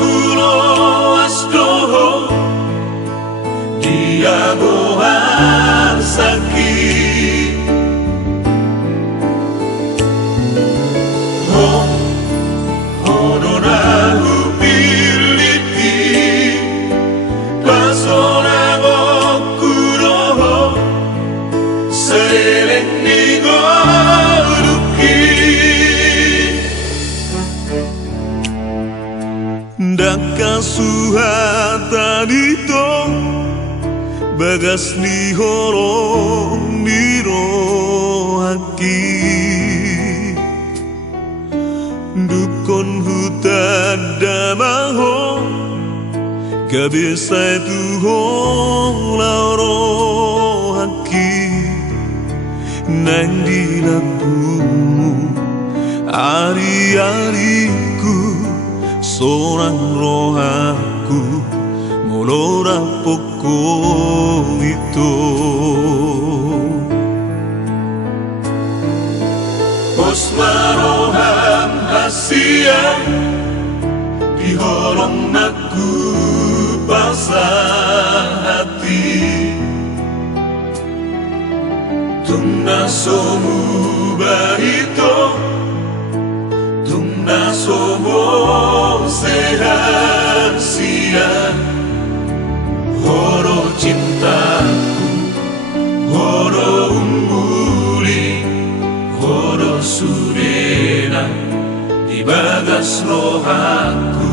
hulo astoho diagohan sakit ho hodona hupiliti pasona gokuroho seleng nigoruki daka suhatanito bagas ni horong niro haki dukon hutan damaho kabisai tuhong lauro haki nang dilabumu ari-ariku seorang rohaku molora poko itu Osmaroham hasia di horong naku pasang hati tungna somu bahito tungna somo sehat siang horo cintaku horo umuli horo surena di bagas rohaku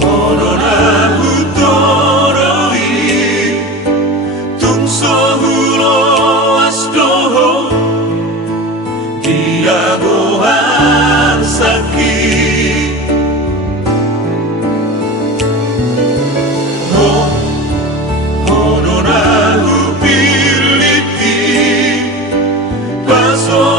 horo nahu toroi tungso hulo astoho diagohan sakit ho hodona hupiliti paso